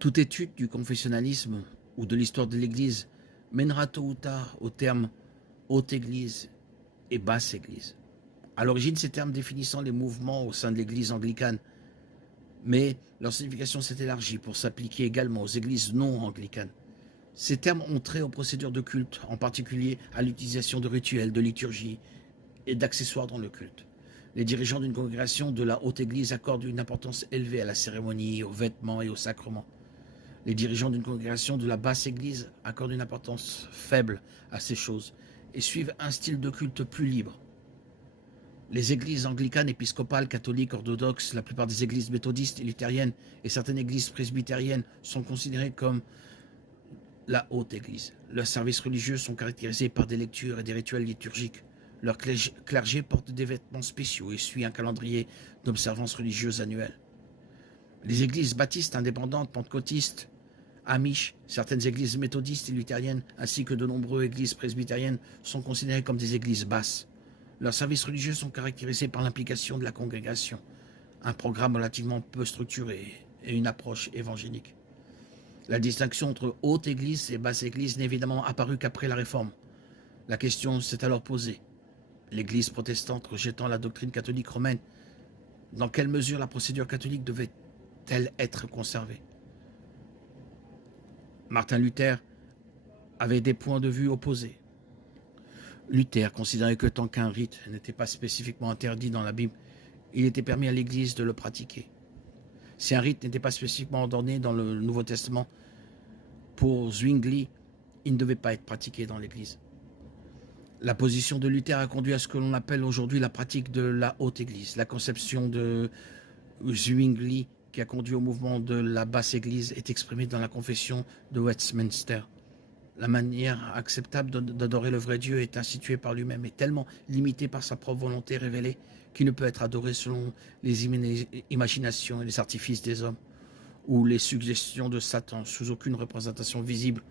Toute étude du confessionnalisme ou de l'histoire de l'Église mènera tôt ou tard au terme haute Église et basse Église. À l'origine, ces termes définissant les mouvements au sein de l'Église anglicane, mais leur signification s'est élargie pour s'appliquer également aux églises non anglicanes. Ces termes ont trait aux procédures de culte, en particulier à l'utilisation de rituels, de liturgie et d'accessoires dans le culte. Les dirigeants d'une congrégation de la haute Église accordent une importance élevée à la cérémonie, aux vêtements et aux sacrements. Les dirigeants d'une congrégation de la basse Église accordent une importance faible à ces choses et suivent un style de culte plus libre. Les églises anglicanes, épiscopales, catholiques, orthodoxes, la plupart des églises méthodistes et luthériennes et certaines églises presbytériennes sont considérées comme la haute Église. Leurs services religieux sont caractérisés par des lectures et des rituels liturgiques. Leur clergé porte des vêtements spéciaux et suit un calendrier d'observances religieuses annuelles. Les églises baptistes indépendantes, pentecôtistes, amish, certaines églises méthodistes et luthériennes, ainsi que de nombreuses églises presbytériennes sont considérées comme des églises basses. Leurs services religieux sont caractérisés par l'implication de la congrégation, un programme relativement peu structuré et une approche évangélique. La distinction entre haute église et basse église n'est évidemment apparue qu'après la Réforme. La question s'est alors posée. L'Église protestante rejetant la doctrine catholique romaine, dans quelle mesure la procédure catholique devait-elle être conservée? Martin Luther avait des points de vue opposés. Luther considérait que tant qu'un rite n'était pas spécifiquement interdit dans la Bible, il était permis à l'Église de le pratiquer. Si un rite n'était pas spécifiquement ordonné dans le Nouveau Testament, pour Zwingli, il ne devait pas être pratiqué dans l'Église. La position de Luther a conduit à ce que l'on appelle aujourd'hui la pratique de la haute Église. La conception de Zwingli, qui a conduit au mouvement de la basse Église, est exprimée dans la confession de Westminster. La manière acceptable d'adorer le vrai Dieu est instituée par lui-même et tellement limitée par sa propre volonté révélée qu'il ne peut être adoré selon les imaginations et les artifices des hommes ou les suggestions de Satan sous aucune représentation visible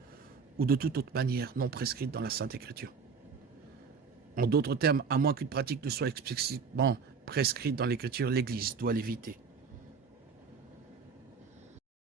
ou de toute autre manière non prescrite dans la Sainte Écriture. En d'autres termes, à moins qu'une pratique ne soit explicitement prescrite dans l'Écriture, l'Église doit l'éviter.